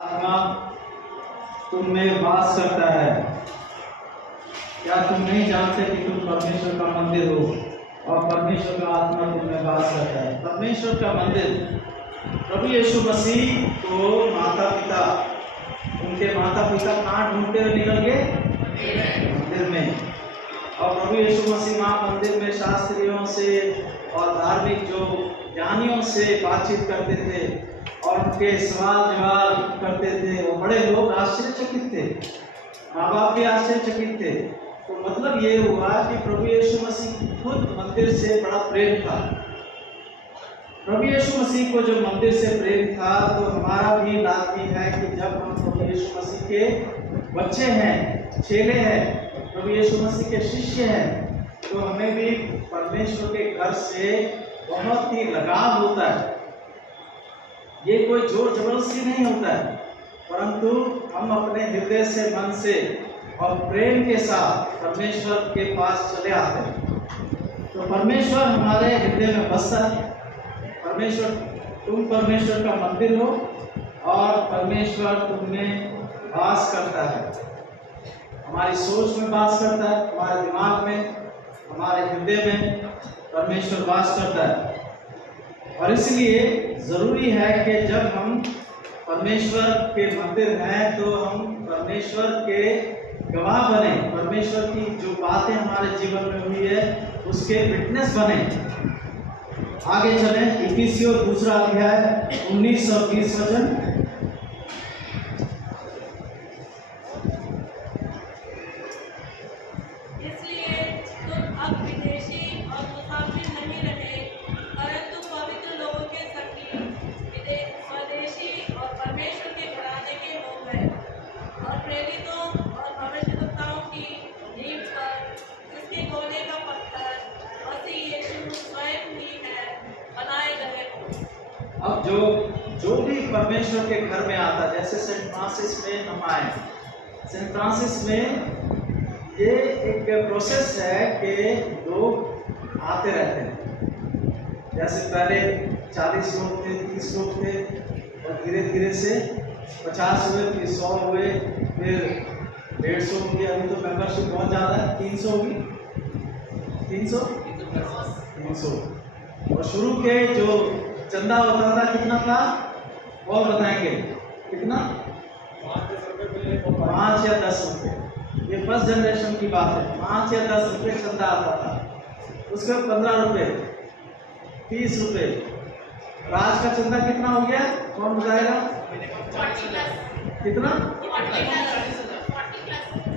आत्मा तुम में वास करता है। क्या तुम नहीं जानते कि तुम परमेश्वर का मंदिर हो और परमेश्वर का आत्मा तुम में वास करता है। परमेश्वर का मंदिर प्रभु यीशु मसीह को माता पिता, उनके माता पिता कहाँ ढूंढते हुए निकल गए? मंदिर में। और प्रभु यीशु मसीह वहाँ मंदिर में शास्त्रियों से और धार्मिक जो ज्ञानियों से बातचीत करते थे और उनके सवाल जवाब करते थे। वो बड़े लोग आश्चर्यचकित थे, माँ बाप भी आश्चर्यचकित थे। तो मतलब ये हुआ कि प्रभु यीशु मसीह खुद मंदिर से बड़ा प्रेम था। प्रभु यीशु मसीह को जो मंदिर से प्रेम था, तो हमारा भी लाजमी है कि जब हम प्रभु यीशु मसीह के बच्चे हैं, चेले हैं, प्रभु यीशु मसीह के शिष्य हैं, तो हमें भी परमेश्वर के घर से बहुत ही लगाव होता है। ये कोई जोर जबरदस्ती नहीं होता है, परंतु हम अपने हृदय से, मन से और प्रेम के साथ परमेश्वर के पास चले आते हैं। तो परमेश्वर हमारे हृदय में बसता है। तुम परमेश्वर का मंदिर हो और परमेश्वर तुम में वास करता है। हमारी सोच में वास करता है, हमारे दिमाग में, हमारे हृदय में परमेश्वर वास करता है। और इसलिए ज़रूरी है कि जब हम परमेश्वर के मंदिर हैं तो हम परमेश्वर के गवाह बने, परमेश्वर की जो बातें हमारे जीवन में हुई है उसके विटनेस बने। आगे चलें, इफिसियों 2 अध्याय 19 और 20 वचन। अब जो भी परमेश्वर के घर में आता, जैसे सेंट फ्रांसिस में हम आए, सेंट फ्रांसिस में ये एक प्रोसेस है कि लोग आते रहते हैं। जैसे पहले 40 लोग थे, 30 लोग थे, और धीरे धीरे से 50 हुए, फिर 100 हुए, फिर 150 हो गया। अभी तो मेंबरशिप बहुत ज़्यादा है, 300 होगी, 300। और शुरू के जो चंदा होता था कितना था, और बताएंगे कितना? 5 या 10 रुपये। ये फर्स्ट जनरेशन की बात है। 5 या 10 रुपये चंदा आता था। उसके 15 रुपये, 30 रुपये। राज का चंदा कितना हो गया? कौन बताएगा? कितना?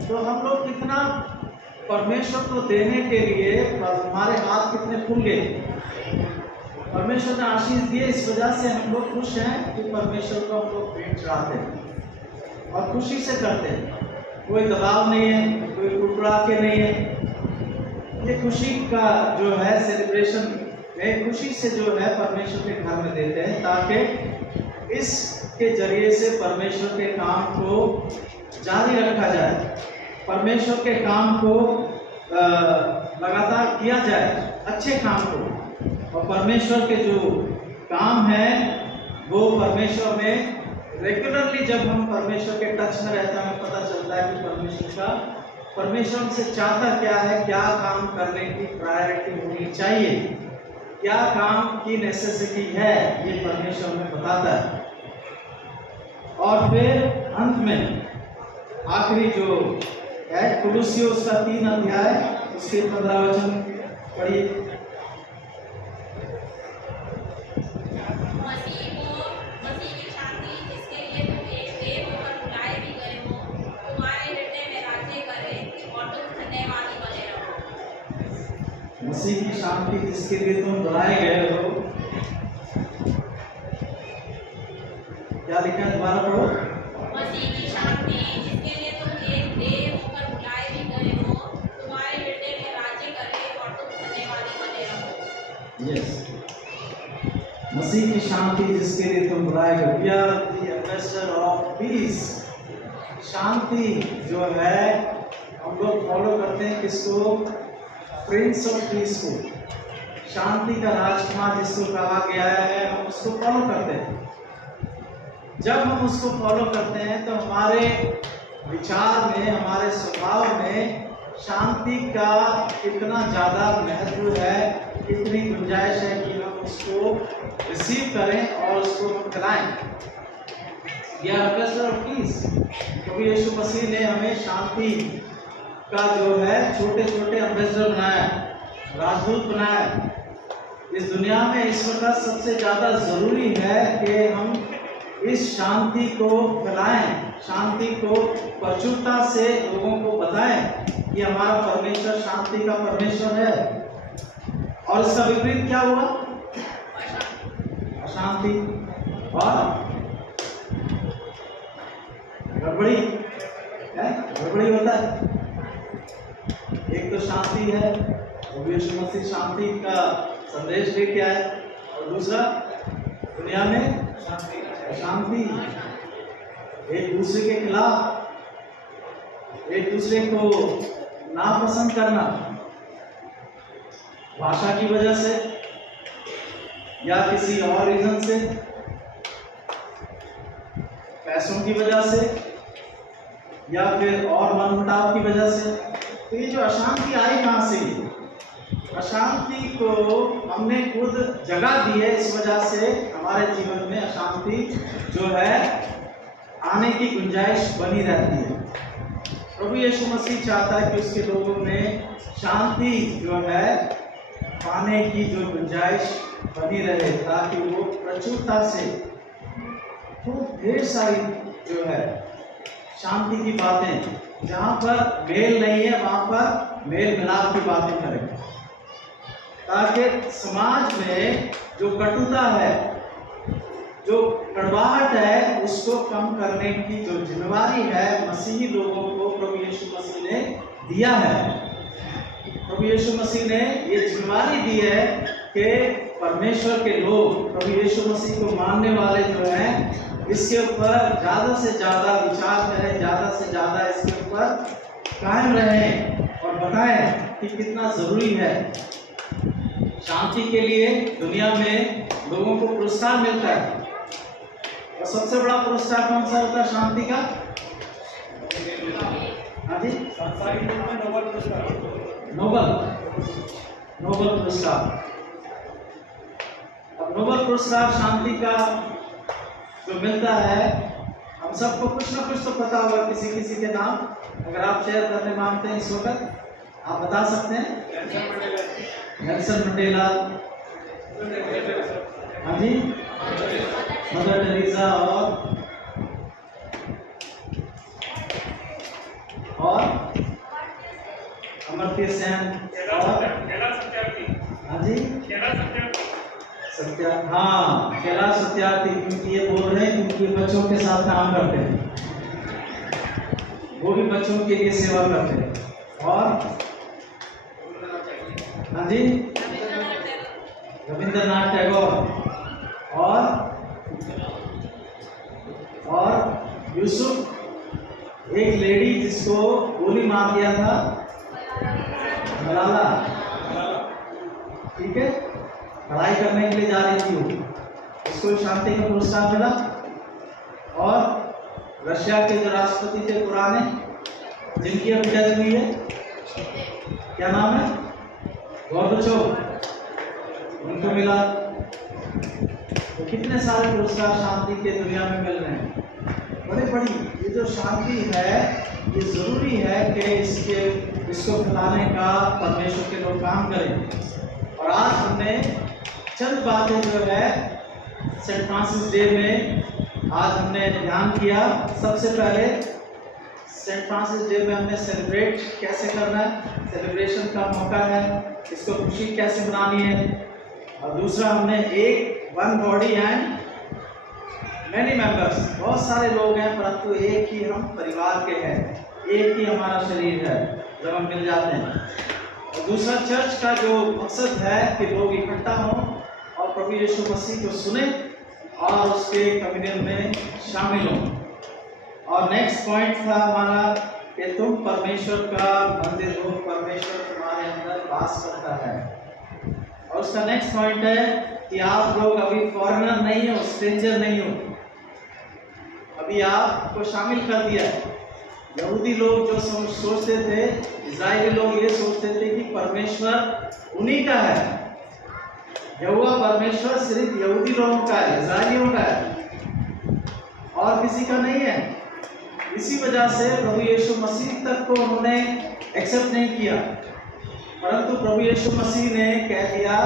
तो हम लोग कितना परमेश्वर को देने के लिए हमारे हाथ कितने खुल गए। परमेश्वर ने आशीष दिए, इस वजह से हम लोग खुश हैं कि परमेश्वर को हम लोग भेंट चढ़ाते हैं और खुशी से करते हैं। कोई दबाव नहीं है, कोई टुकड़ा के नहीं है। ये खुशी का जो है सेलिब्रेशन में खुशी से जो है परमेश्वर के घर में देते हैं, ताकि इसके जरिए से परमेश्वर के काम को जारी रखा जाए, परमेश्वर के काम को लगातार किया जाए, अच्छे काम को। और परमेश्वर के जो काम है वो परमेश्वर में रेगुलरली, जब हम परमेश्वर के टच में रहते हैं, हमें पता चलता है कि परमेश्वर हमसे चाहता क्या है, क्या काम करने की प्रायोरिटी होनी चाहिए, क्या काम की नेसेसिटी है, ये परमेश्वर हमें बताता है। और फिर अंत में आखिरी जो है कुलुस्सियों उसका 3 अध्याय उसके 15 वचन पढ़िए। मसीह की शांति जिसके लिए तुम बुलाए गए हो। क्या लिखा है? दोबारा पढ़ो। मसीह की शांति जिसके लिए तुम एक देव होकर बुलाए भी गए हो, तुम्हारे हृदय में राज्य करे और तुम धन्यवादी बने रहो। यस, मसीह की शांति जिसके लिए तुम बुलाए गए। We are the ambassador of peace. शांति जो है हम लोग फॉलो करते हैं किसको? प्रिंस ऑफ पीस को, शांति का राजकुमार जिसको कहा गया है, हम उसको फॉलो करते हैं। जब हम उसको फॉलो करते हैं तो हमारे विचार में, हमारे स्वभाव में शांति का कितना ज़्यादा महत्व है, कितनी गुंजाइश है कि हम उसको रिसीव करें और उसको हम फैलाएं। या एम्बेसडर ऑफ पीस, क्योंकि यीशु मसीह ने हमें शांति का जो है छोटे छोटे एम्बेसडर बनाया, राजदूत बनाया। इस दुनिया में इस वक्त सबसे ज़्यादा ज़रूरी है कि हम इस शांति को फैलाएं, शांति को प्रचुरता से लोगों को बताएं कि हमारा परमेश्वर शांति का परमेश्वर है। और इसका विपरीत क्या हुआ? अशांति और गड़बड़ी है। गड़बड़ी होता है। एक तो शांति है, वो यीशु मसीह शांति का संदेश लेके आए, और दूसरा दुनिया में शांति, एक दूसरे के खिलाफ, एक दूसरे को नापसंद करना, भाषा की वजह से या किसी और रीजन से, पैसों की वजह से या फिर और मनमुटाव की वजह से। तो ये जो अशांति आई कहाँ से? अशांति को हमने खुद जगह दी है। इस वजह से हमारे जीवन में अशांति जो है आने की गुंजाइश बनी रहती है। प्रभु यीशु मसीह चाहता है कि उसके लोगों में शांति जो है पाने की जो गुंजाइश बनी रहे, ताकि वो प्रचुरता से, तो ढेर सारी जो है शांति की बातें, जहाँ पर मेल नहीं है वहाँ पर मेल मिलाप की बातें करें, ताकि समाज में जो कटुता है, जो कड़वाहट है, उसको कम करने की जो जिम्मेवारी है मसीही लोगों को प्रभु यीशु मसीह ने दिया है। प्रभु यीशु मसीह ने ये जिम्मेवारी दी है कि परमेश्वर के लोग, प्रभु यीशु मसीह को मानने वाले जो हैं, इसके ऊपर ज़्यादा से ज़्यादा विचार करें, ज़्यादा से ज़्यादा इसके ऊपर कायम रहें और बताएं कि कितना ज़रूरी है। शांति के लिए दुनिया में लोगों को पुरस्कार मिलता है, और सबसे बड़ा पुरस्कार कौन सा होता है शांति का? हाँ जी, नोबल पुरस्कार। अब नोबल पुरस्कार शांति का जो मिलता है, हम सबको कुछ ना कुछ तो पता होगा, किसी किसी के नाम अगर आप शेयर करने मांगते हैं इस वक्त, आप बता सकते हैं। नेल्सन मंडेला, हाँ जी, मदर टेरेसा, और अमर्त्य सेन, और हाँ जी, सत्या, हाँ, कैलाश सत्यार्थी। क्योंकि ये बोल रहे हैं क्योंकि बच्चों के साथ काम करते हैं, वो भी बच्चों के लिए सेवा करते हैं। और हाँ जी, रविंद्रनाथ टैगोर, और यूसुफ, एक लेडी जिसको गोली मार दिया था, मलाला, ठीक है, पढ़ाई करने के लिए जा रही थी वो, उसको शांति का पुरस्कार मिला। और रशिया के जो राष्ट्रपति थे पुराने, जिनकी अभी डेथ हुई है, क्या नाम है, गोर्बाचोव, उनको मिला। तो कितने सारे पुरस्कार शांति के दुनिया में मिल रहे हैं, बड़े बड़ी। ये जो शांति है, ये जरूरी है कि इसको फैलाने का परमेश्वर के लोग काम करें। और आज हमने चंद बातें जो है सेंट फ्रांसिस डे में आज हमने ध्यान किया। सबसे पहले सेंट फ्रांसिस डे में हमने सेलिब्रेट कैसे करना है, सेलिब्रेशन का मौका है, इसको खुशी कैसे मनानी है। और दूसरा हमने one body and many members, बहुत सारे लोग हैं परंतु एक ही हम परिवार के हैं, एक ही हमारा शरीर है जब हम मिल जाते हैं। और दूसरा चर्च का जो मकसद है कि लोग इकट्ठा हों और प्रभु यीशु मसीह को सुने और उसके कम्युनियन में शामिल हों। और नेक्स्ट पॉइंट था हमारा कि तुम परमेश्वर का मंदिर हो, परमेश्वर तुम्हारे अंदर वास करता है। और उसका नेक्स्ट पॉइंट है कि आप लोग अभी फॉरेनर नहीं हो, स्ट्रेंजर नहीं हो, अभी आपको शामिल कर दिया है। यहूदी लोग जो सोचते थे, इजरायली लोग ये सोचते थे कि परमेश्वर उन्हीं का है, यहोवा परमेश्वर सिर्फ यहूदी लोगों का है, इजरायलियों का है और किसी का नहीं है। इसी वजह से प्रभु यीशु मसीह तक को उन्होंने एक्सेप्ट नहीं किया, परंतु प्रभु यीशु मसीह ने कह दिया,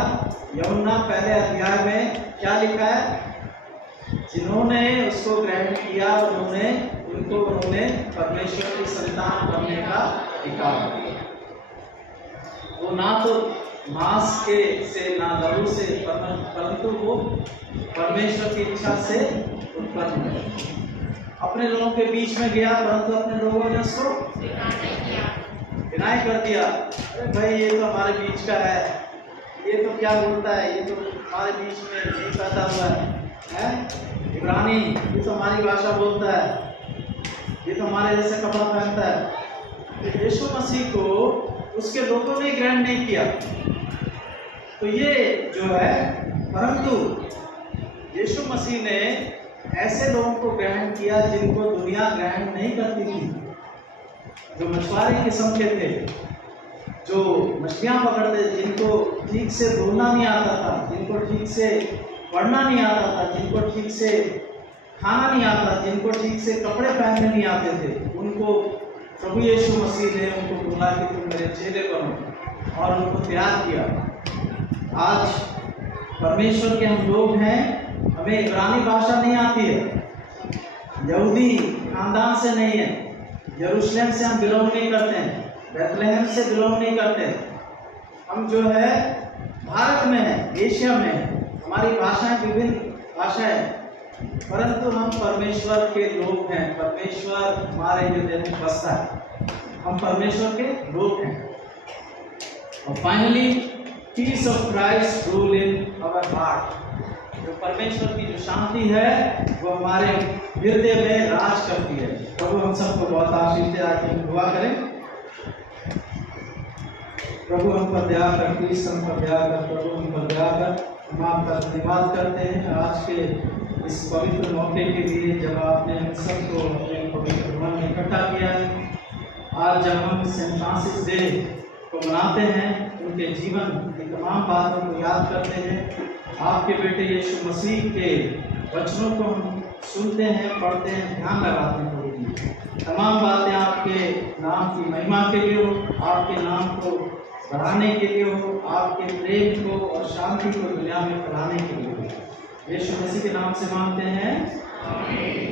यूहन्ना पहले अध्याय में क्या लिखा है, जिन्होंने उसको ग्रहण किया उन्होंने परमेश्वर की संतान बनने का अधिकार दिया। वो ना तो मांस के से ना लहू से, परंतु वो परमेश्वर की इच्छा से उत्पन्न है। अपने लोगों के बीच में गया, परंतु अपने लोगों ने उसको डिनाई कर दिया। अरे भाई ये तो हमारे बीच का है, ये तो क्या बोलता है, ये तो हमारे बीच में नहीं पैदा हुआ है, इब्रानी, ये तो हमारी भाषा बोलता है, ये तो हमारे जैसे कपड़ा पहनता है। तो यीशु मसीह को उसके लोगों ने ग्रहण नहीं किया। तो ये जो है, परंतु यीशु मसीह ने ऐसे लोगों को ग्रहण किया जिनको दुनिया ग्रहण नहीं करती थी, जो मछुआरे किस्म के थे, जो मछलियाँ पकड़ते, जिनको ठीक से बोलना नहीं आता था, जिनको ठीक से पढ़ना नहीं आता था, जिनको ठीक से खाना नहीं आता, जिनको ठीक से कपड़े पहनने नहीं आते थे, उनको प्रभु यीशु मसीह ने उनको बोला कि तुम मेरे चेले बनो और उनको तैयार किया। आज परमेश्वर के हम लोग हैं, हमें इब्रानी भाषा नहीं आती है, यहूदी खानदान से नहीं है, यरूशलेम से हम बिलोंग नहीं करते हैं, बेथलेहम से बिलोंग नहीं करते, हम जो है भारत में है, एशिया में है, हमारी भाषाएं विभिन्न भाषाएं, परंतु हम परमेश्वर के लोग हैं। परमेश्वर हमारे हृदय में बसता है, हम परमेश्वर के लोग हैं। और finally peace of Christ rule in our heart. जो परमेश्वर की जो शांति है वो हमारे हृदय में राज करती है। प्रभु हम सबको बहुत आशीष दे। आके हम दुआ करें। प्रभु हम पर दया कर, क्रिस्त हम पर दया कर, प्रभु हम पर दया कर। हम आपका धन्यवाद करते हैं आज के इस पवित्र मौके के लिए, जब आपने हम सबको अपने पवित्र भवन में इकट्ठा किया है। आज जब हम सेंट फ्रांसिस डे को मनाते हैं, उनके जीवन की तमाम बातों को याद करते हैं, आपके बेटे यीशु मसीह के वचनों को हम सुनते हैं, पढ़ते हैं, ध्यान लगाते हैं। प्रभु तमाम बातें आपके नाम की महिमा के लिए हो, आपके नाम को बढ़ाने के लिए हो, आपके प्रेम को और शांति को दुनिया में फैलाने के लिए हो। यीशु मसीह के नाम से मांगते हैं, आमीन।